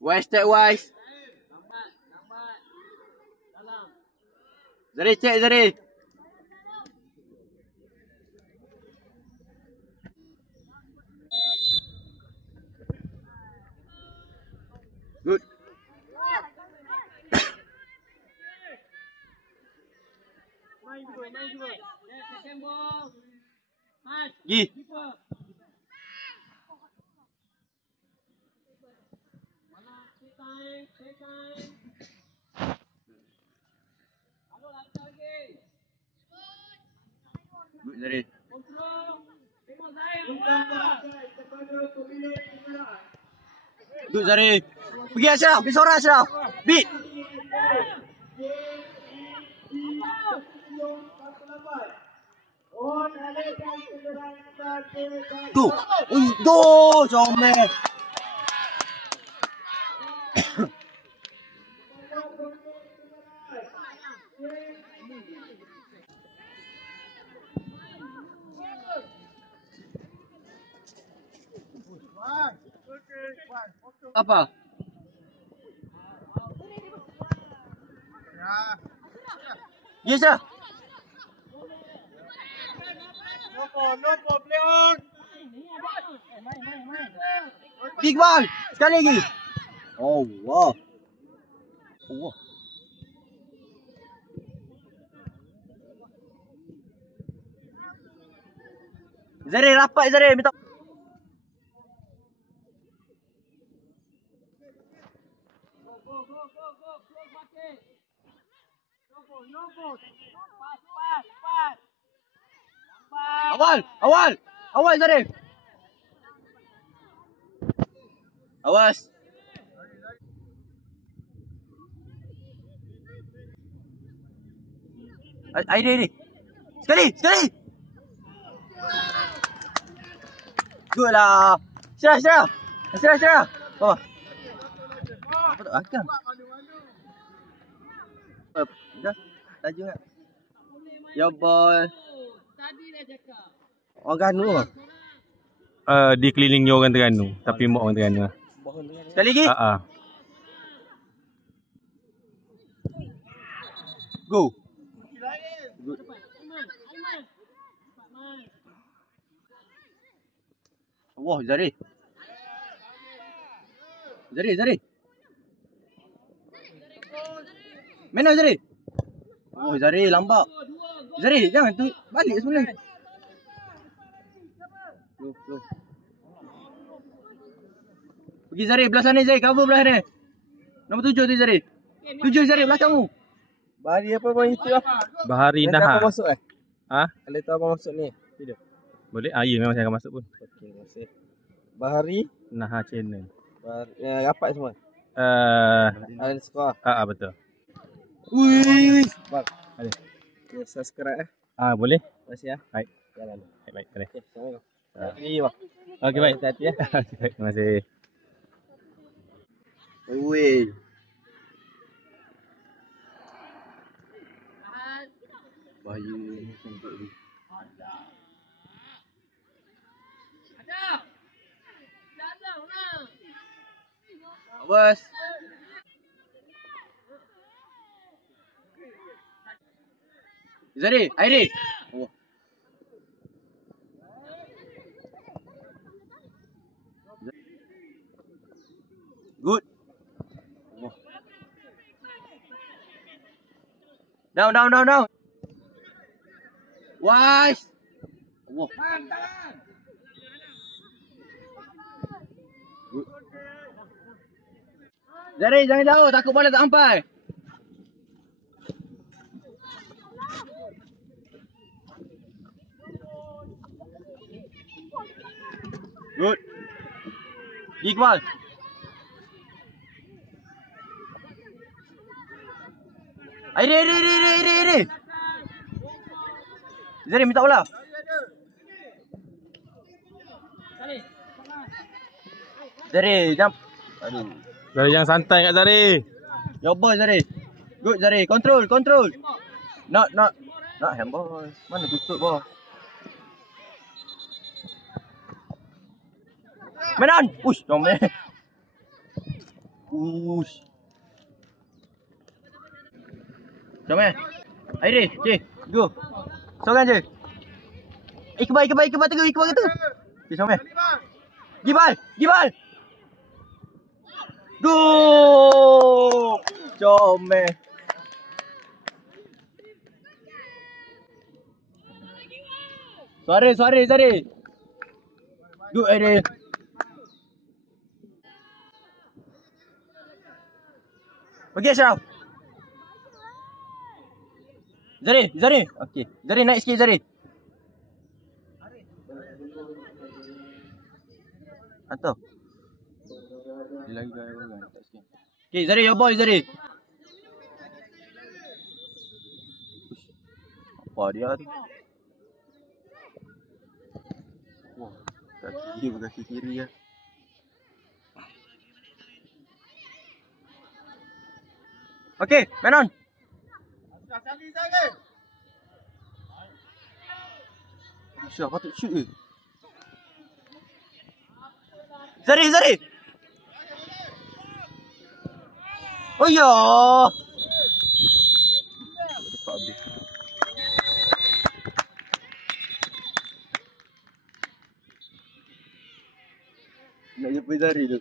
Wise check Wise. Zari check Zari. Good. Gi. Good Zari. Good Zari. Pergi Ashraf, pergi seorang Ashraf. Beat. Tu. Undo, comel. Apa? Yes sir. No play on. Big ball. Sekali lagi. Oh wow. Oh. Zari rapat Zari minta. Awal Zari. Awas. Ini. Sekali. Good lah. Serah. Oh. Apa tu? Akam. Dah. Laju tak? Ya ball. Tadi dah cakap. Orang Terengganu ke? Di kelilingnya orang Terengganu, tapi mak orang Terengganu lah. Sekali lagi? Go. Good. Wah, Zari. Mana Zari? Oh, Zari lambat. Zari, jangan tu balik semula. Go. Pergi Zari, belah sana Zari, cover belah sana. Nombor 7 tu Zari. 7 Zari, belah kamu. Bahari apa bang itu lah? Bahari Naha. Apa masuk Ha? Kalau tahu apa masuk ni? Video. Boleh? Ya, memang saya akan masuk pun. Okey, terima kasih. Bahari Naha channel. rapat semua. Underscore. Betul. Wih. Bang. Ada. Okay, subscribe Boleh? Terima kasih ya. Baik. Jalan. Baik. Boleh. Okey, assalamualaikum. Terima kasih. Okey, baik. Hati-hati ya. Terima kasih. Wih. Bahaya untuk ni. Awas. Zari, Airi. Oh. Good. Oh. Down. Wise. Oh. Good. Zari, jangan jauh, takut bola tak sampai. Good. Iqbal. Airi. Zari minta bola. Zari, jump. Aduh. Zari jangan santai kat Zari. Your ball Zari. Good Zari. Control. Not handball. Mana tutup ball. Main on. Ush, comel. Ush. Comel. Airi, cik. Go. Sorang je. Iqbal tegur, Iqbal kata. Okey, comel. Gibal. Go. Comel. Sorry. Good idea. Okay, Ashraf. Zari. Okay. Zari naik sikit, Zari. Atau. Dia lagi gaya orang. Okay, Zari, your boy, Zari. Apa dia tu? Wah, kaki kiri ya. Okay, main on. Syah, patut shoot ke? Zari. Oh ya. Nak jumpa Zari tu.